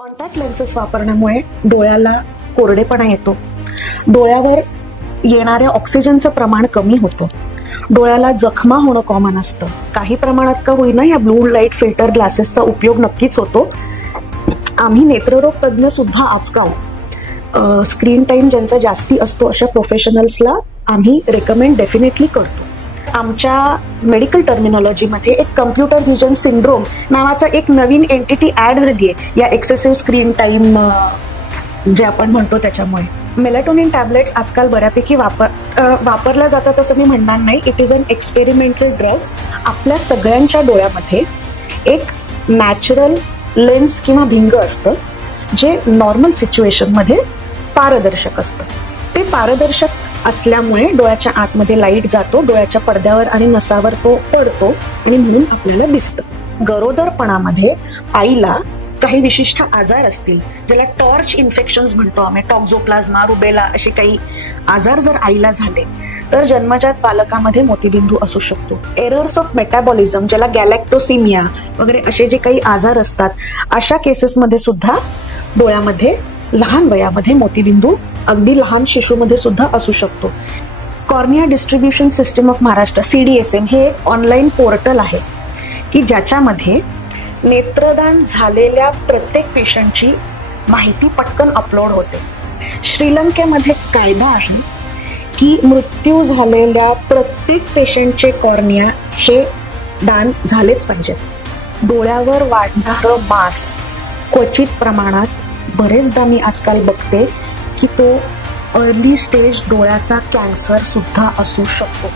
Contact lenses वापरण्यामुळे डोळ्याला कोरडेपणा येतो, डोळ्यावर येणाऱ्या ऑक्सिजनचं प्रमाण कमी होतं, डोळ्याला जखमा होणं कॉमन असतं. काही प्रमाणात का होईना या ब्लू लाईट फिल्टर ग्लासेसचा उपयोग नक्कीच होतो. आम्ही नेत्ररोग तज्ज्ञ सुद्धा आजकाल स्क्रीन टाइम ज्यांचा जास्ती असतो अशा प्रोफेशनल्सला आम्ही रेकमेंड डेफिनेटली करतो. आमच्या मेडिकल टर्मिनॉलॉजीमध्ये एक कम्प्युटर व्हिजन सिंड्रोम नावाचा एक नवीन एंटिटी ऍड झाली आहे या एक्सेसिव्ह स्क्रीन टाइम जे आपण म्हणतो त्याच्यामुळे. मेलाटोनिन टॅबलेट्स आजकाल बऱ्यापैकी वापरल्या जातात असं मी म्हणणार नाही. It is an experimental drug. आपल्या सगळ्यांच्या डोळ्यामध्ये एक नॅचरल लेन्स किंवा भिंग असतं जे नॉर्मल सिच्युएशनमध्ये पारदर्शक असतं. ते पारदर्शक असल्यामुळे डोळ्याच्या आतमध्ये लाईट जातो, डोळ्याच्या पडद्यावर आणि नसावर तो पडतो आणि म्हणून आपल्याला दिसतं. गरोदरपणामध्ये आईला काही विशिष्ट आजार असतील ज्याला टॉर्च इन्फेक्शन्स म्हणतो आम्ही, टॉक्झोप्लाझ्मा, रुबेला असे काही आजार जर आईला झाले तर जन्मजात बालकामध्ये मोतीबिंदू असू शकतो. एरर्स ऑफ मेटाबॉलिझम ज्याला गॅलॅक्टोसिमिया वगैरे असे जे काही आजार असतात अशा केसेसमध्ये सुद्धा डोळ्यामध्ये लहान वयामध्ये मोतीबिंदू अगदी लहान शिशूमध्ये सुद्धा असू शकतो. Cornea distribution system of Maharashtra CDSM हे एक ऑनलाईन पोर्टल आहे की ज्याच्यामध्ये नेत्रदान झालेल्या प्रत्येक पेशंटची माहिती पटकन अपलोड होते. श्रीलंकेमध्ये कायदा आहे की मृत्यू झालेल्या प्रत्येक पेशंटचे कॉर्निया हे दान झालेच पाहिजे. डोळ्यावर वाढणारं मास क्वचित प्रमाणात बरेचदा मी आजकाल बघते की तो अर्ली स्टेज डोळ्याचा कॅन्सर सुद्धा असू शकतो.